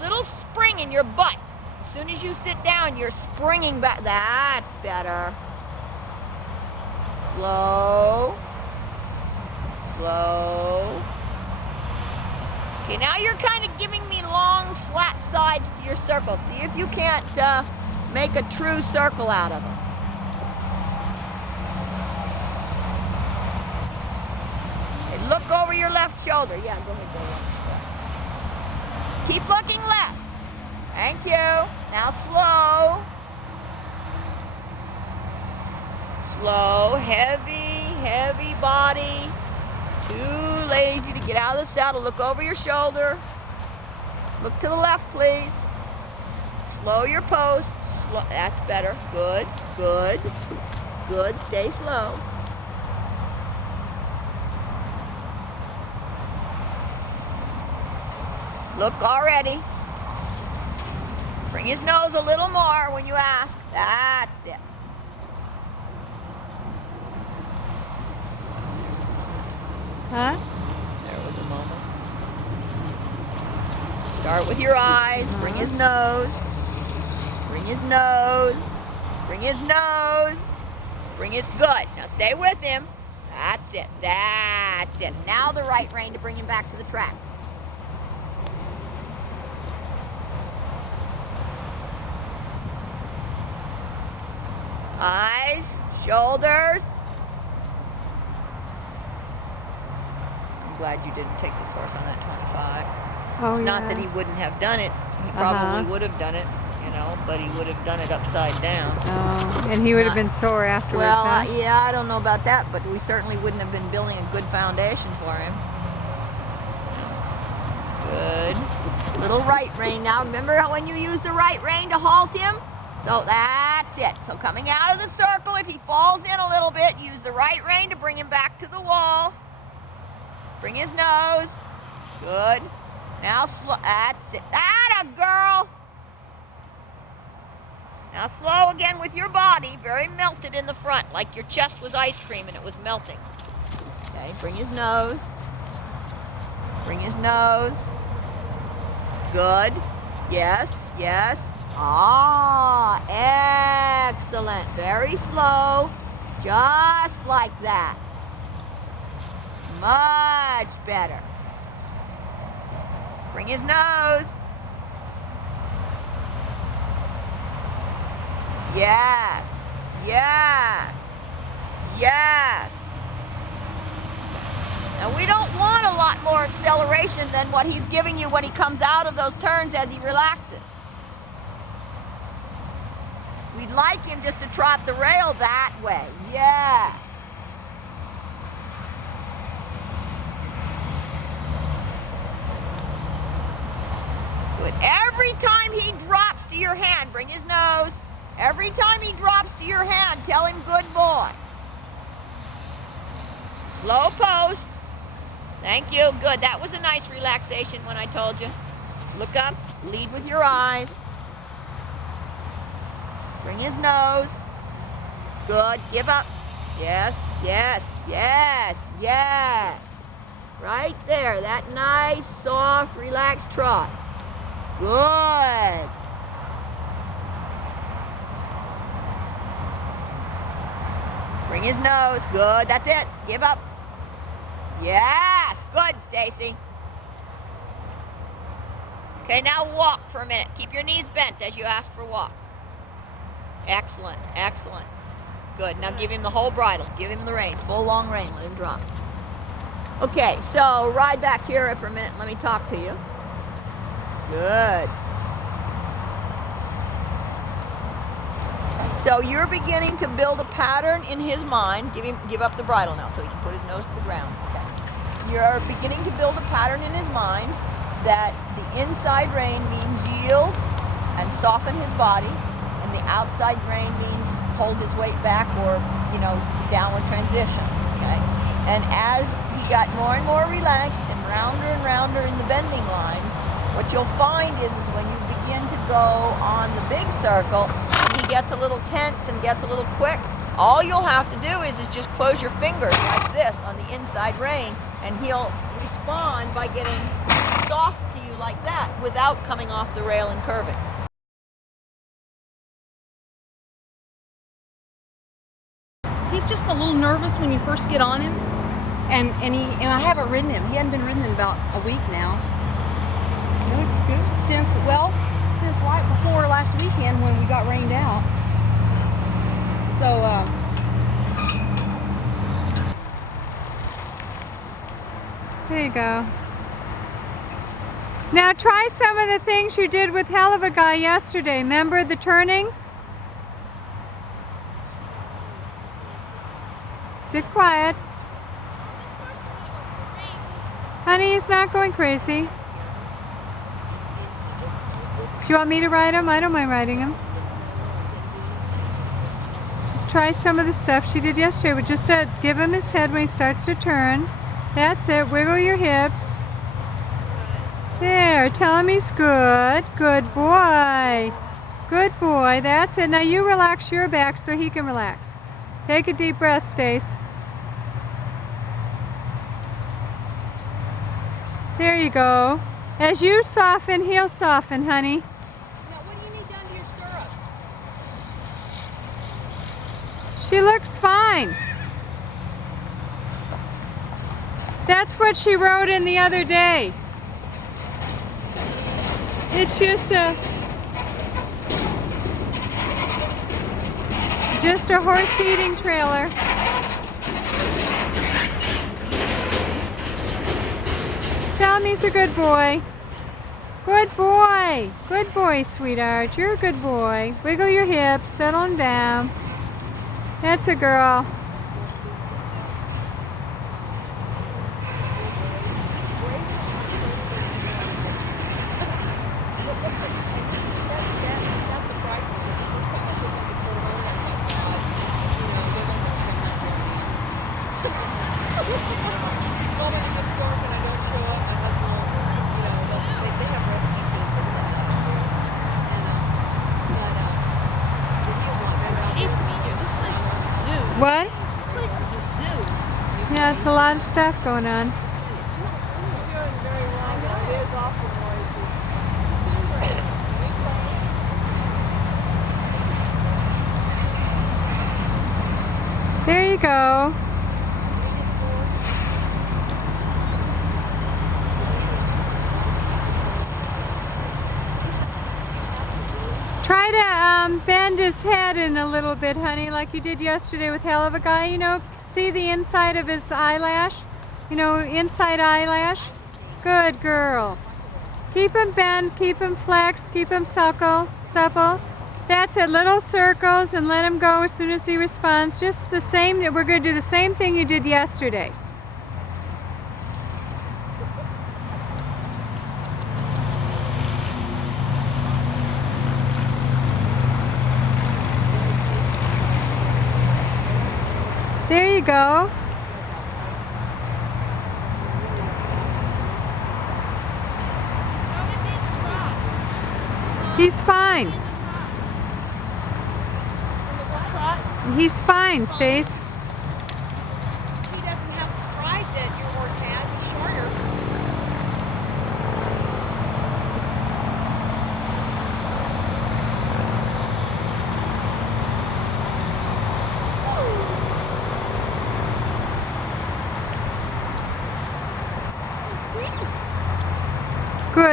little spring in your butt. As soon as you sit down, you're springing back. That's better. Slow. Slow. Okay, now you're kind of giving me long, flat sides to your circle. See if you can't make a true circle out of it. Okay, look over your left shoulder. Yeah, go ahead, go left. Keep looking left. Thank you. Now slow. Slow, heavy body. Too lazy to get out of the saddle. Look over your shoulder. Look to the left, please. Slow your post. Slow. That's better. Good, good, good. Stay slow. Look already. Bring his nose a little more when you ask. That's it. Huh? There was a moment. Start with your eyes. Bring his nose. Bring his nose. Bring his nose. Bring his good. Now stay with him. That's it. That's it. Now the right rein to bring him back to the track. Eyes, shoulders. I'm glad you didn't take this horse on that 25. Oh, It's yeah. not that he wouldn't have done it. He probably would have done it, you know, but he would have done it upside down. Oh, and he would have been sore afterwards, Well, huh? yeah, I don't know about that, but we certainly wouldn't have been building a good foundation for him. Good. Little right rein now. Remember how when you use the right rein to halt him? So that's it. So coming out of the circle, if he falls in a little bit, use the right rein to bring him back to the wall. Bring his nose. Good. Now slow. That's it. Atta girl. Now slow again with your body. Very melted in the front, like your chest was ice cream and it was melting. Okay, bring his nose. Bring his nose. Good. Yes, yes. Ah, excellent. Very slow. Just like that. Much better. Bring his nose. Yes. Yes. Yes. Now we don't want a lot more acceleration than what he's giving you when he comes out of those turns as he relaxes. We'd like him just to trot the rail that way. Yes. Good. Every time he drops to your hand, bring his nose. Every time he drops to your hand, tell him good boy. Slow post. Thank you. Good. That was a nice relaxation when I told you. Look up. Lead with your eyes. Bring his nose. Good. Give up. Yes, yes, yes, yes. Right there. That nice, soft, relaxed trot. Good. Bring his nose. Good. That's it. Give up. Yes. Good, Stacie. Okay, now walk for a minute. Keep your knees bent as you ask for walk. Excellent. Excellent. Good. Now give him the whole bridle. Give him the rein. Full long rein. Let him drop. Okay, so ride back here for a minute and let me talk to you. Good. So you're beginning to build a pattern in his mind. Give up the bridle now so he can put his nose to the ground. Okay. You're beginning to build a pattern in his mind that the inside rein means yield and soften his body, and the outside rein means hold his weight back or, downward transition. Okay. And as he got more and more relaxed and rounder in the bending lines, what you'll find is when you begin to go on the big circle and he gets a little tense and gets a little quick, all you'll have to do is just close your fingers like this on the inside rein, and he'll respond by getting soft to you like that without coming off the rail and curving. He's just a little nervous when you first get on him, and I haven't ridden him. He hadn't been ridden in about a week now. That looks good. Since right before last weekend when we got rained out. So, There you go. Now try some of the things you did with Hell of a Guy yesterday. Remember the turning? Sit quiet. Honey, he's not going crazy. Do you want me to ride him? I don't mind riding him. Just try some of the stuff she did yesterday. But just give him his head when he starts to turn. That's it. Wiggle your hips. There. Tell him he's good. Good boy. Good boy. That's it. Now you relax your back so he can relax. Take a deep breath, Stace. There you go. As you soften, he'll soften, honey. now what do you need done to your stirrups? She looks fine. That's what she wrote in the other day. It's just a horse feeding trailer. Tell him he's a good boy. Good boy. Good boy, sweetheart. You're a good boy. Wiggle your hips. Settle him down. That's a girl. What? Yeah, it's a lot of stuff going on. There you go. Try to bend his head in a little bit, honey, like you did yesterday with Hell of a Guy. See the inside of his eyelash? Inside eyelash? Good girl. Keep him bent, keep him flexed, keep him supple. That's it, little circles, and let him go as soon as he responds. Just the same, we're going to do the same thing you did yesterday. There you go. He's fine. He's fine, Stace. He doesn't have the stride that your horse has. He's shorter.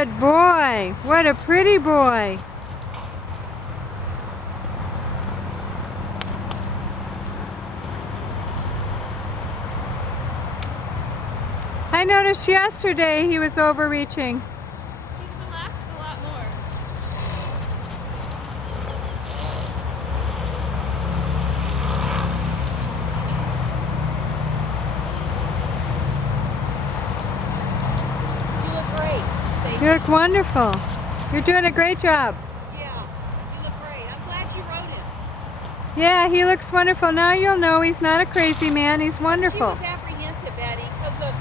Good boy. What a pretty boy. I noticed yesterday he was overreaching. He's relaxed a lot more. You look great, Stacie. You look wonderful. You're doing a great job. Yeah, you look great. I'm glad you rode him. Yeah, he looks wonderful. Now you'll know he's not a crazy man. He's wonderful. She was apprehensive, Betty, because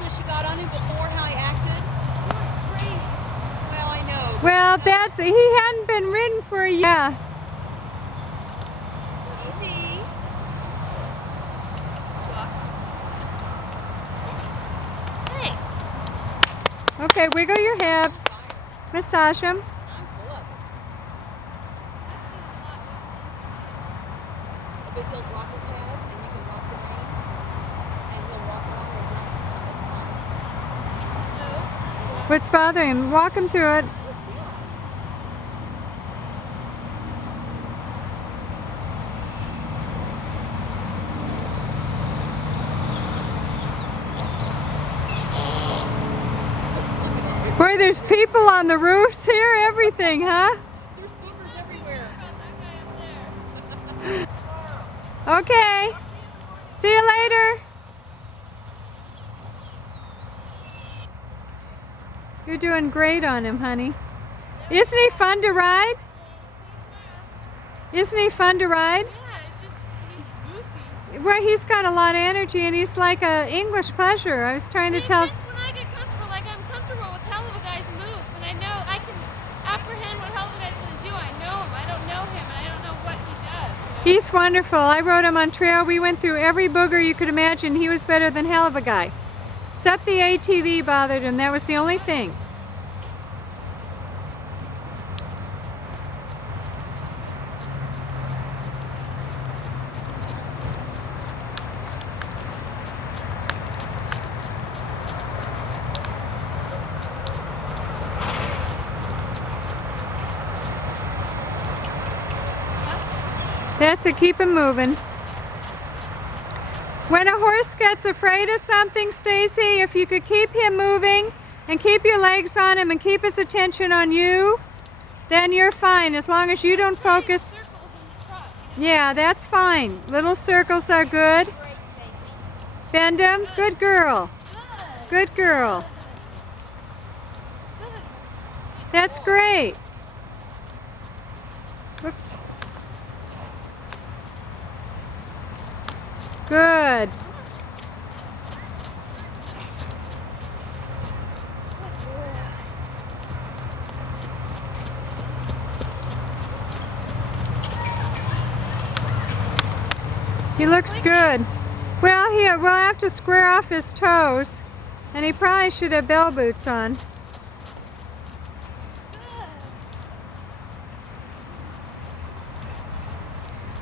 when she got on him before, how he acted. You were crazy. Well, I know. Well, he hadn't been ridden for a year. Easy. Hey, Okay, wiggle your hips. Massage them. I'm full of it. But he'll drop his head, and you can drop the reins, and he'll walk around his legs. What's bothering him? Walk him through it. Boy, there's people on the roofs here, everything, huh? There's boogers everywhere. about that guy up there. Okay. See you later. You're doing great on him, honey. Isn't he fun to ride? Isn't he fun to ride? Yeah, it's just, he's goosey. Well, he's got a lot of energy and he's like a English pleasure. I was trying to See, tell. just when I get comfortable, like I'm comfortable with hell of a guy's moves, and I know I can apprehend what hell of a guy's going to do. I know him. I don't know him, and I don't know what he does. You know? He's wonderful. I rode him on trail. We went through every booger you could imagine. He was better than hell of a guy. Except the ATV bothered him. That was the only thing. That's it. Keep him moving. When a horse gets afraid of something, Stacie, if you could keep him moving and keep your legs on him and keep his attention on you, then you're fine. As long as you don't focus. Circles in the trot, you know? Yeah, that's fine. Little circles are good. Bend them. Good girl. Good girl. Good. That's great. Whoops. Good. He looks good. Well, we'll have to square off his toes, and he probably should have bell boots on.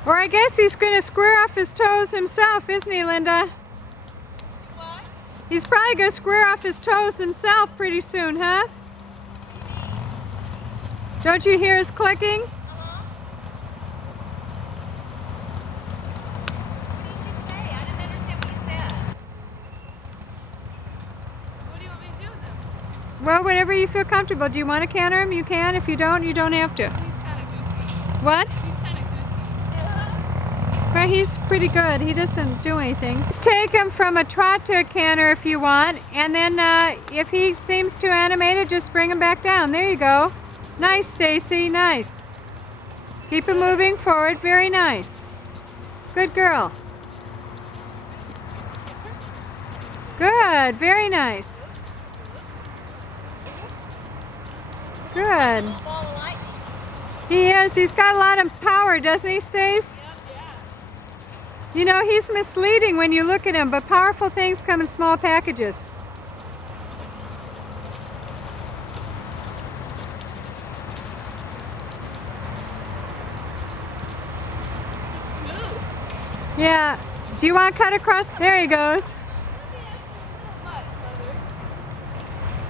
Or I guess he's going to square off his toes himself, isn't he, Linda? What? He's probably going to square off his toes himself pretty soon, huh? Don't you hear his clicking? What do you want me to do with him? Well, whenever you feel comfortable. Do you want to canter him? You can. If you don't have to. He's kind of goosey. What? He's kind of goosey. Well, he's pretty good. He doesn't do anything. Just take him from a trot to a canter if you want, and then if he seems too animated, just bring him back down. There you go. Nice, Stacie. Nice. Keep him moving forward. Very nice. Good girl. Good. Very nice. Good. Ball of lightning. He is. He's got a lot of power, doesn't he, Stace? You know, he's misleading when you look at him, but powerful things come in small packages. Smooth. Yeah. Do you want to cut across? There he goes. Much, mother.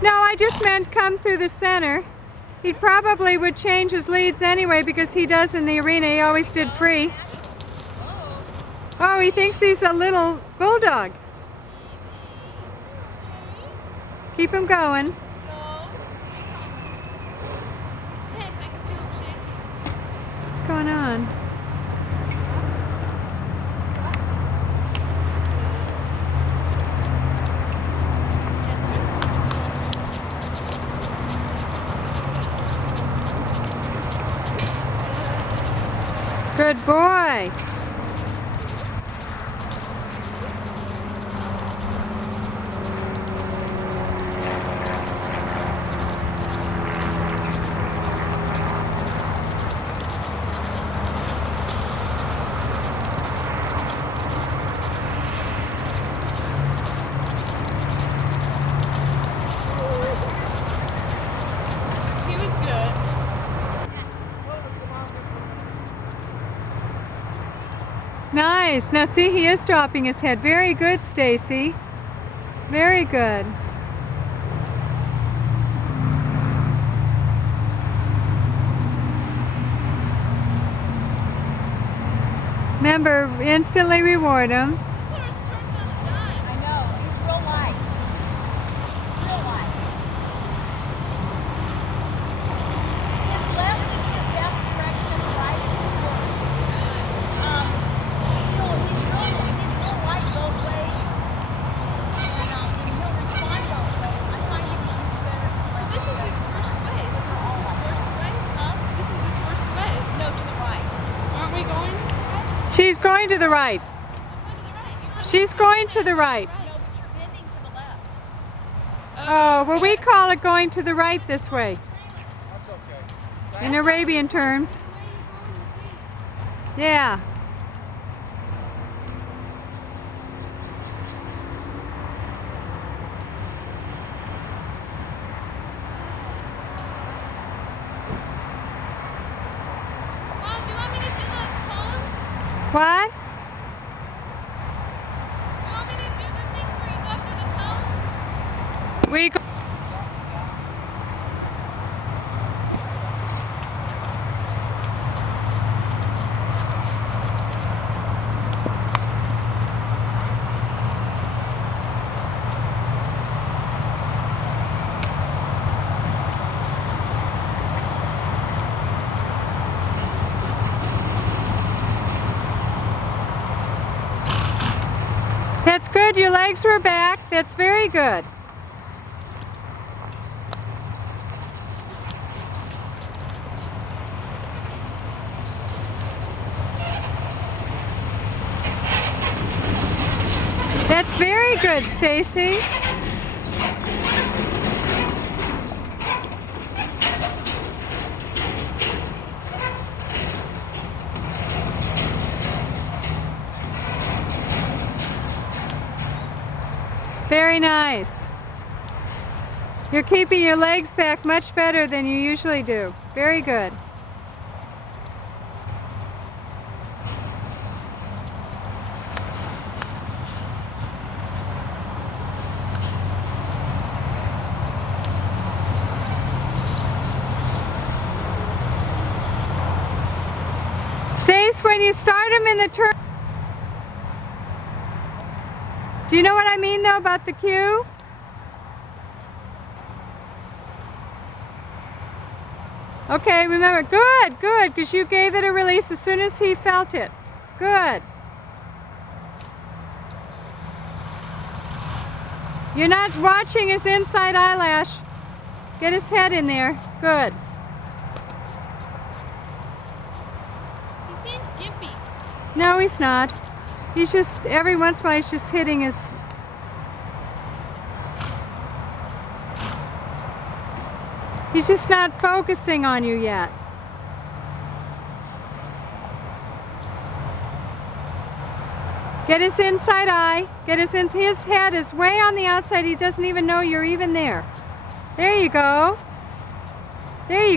No, I just meant come through the center. He probably would change his leads anyway because he does in the arena. He always did free. Oh, he thinks he's a little bulldog. Keep him going. He's tense. I can feel him shaking. What's going on? Good boy. He was good. Nice. Now see, he is dropping his head. Very good, Stacie. Very good. Remember, instantly reward him. This horse turns on a dime. I know. He's real light. Real light. His left is his best direction. Right is his worst. He's real light both ways. And he'll respond both ways. I find he shoots better. So this is his worst way. This is his worst way? Huh? This is his worst way. No, to the right. Aren't we going? She's going to the right. I'm going to the right. You want She's going to the right. No, but you're bending to the left. Oh, well, we call it going to the right this way. In Arabian terms. Yeah. Mom, do you want me to do those cones? What? Do you want me to do the things where you go through the cones? We go. That's good. Your legs were back. That's very good. That's very good, Stacie. Very nice. You're keeping your legs back much better than you usually do. Very good. Stace, when you start them in the turn. Do you know what I mean though about the cue? Okay, remember, good, good, because you gave it a release as soon as he felt it. Good. You're not watching his inside eyelash. Get his head in there. Good. He seems gimpy. No, he's not. He's just, every once in a while, he's just hitting his... He's just not focusing on you yet. Get his inside eye. Get his head is way on the outside. He doesn't even know you're even there. There you go. There you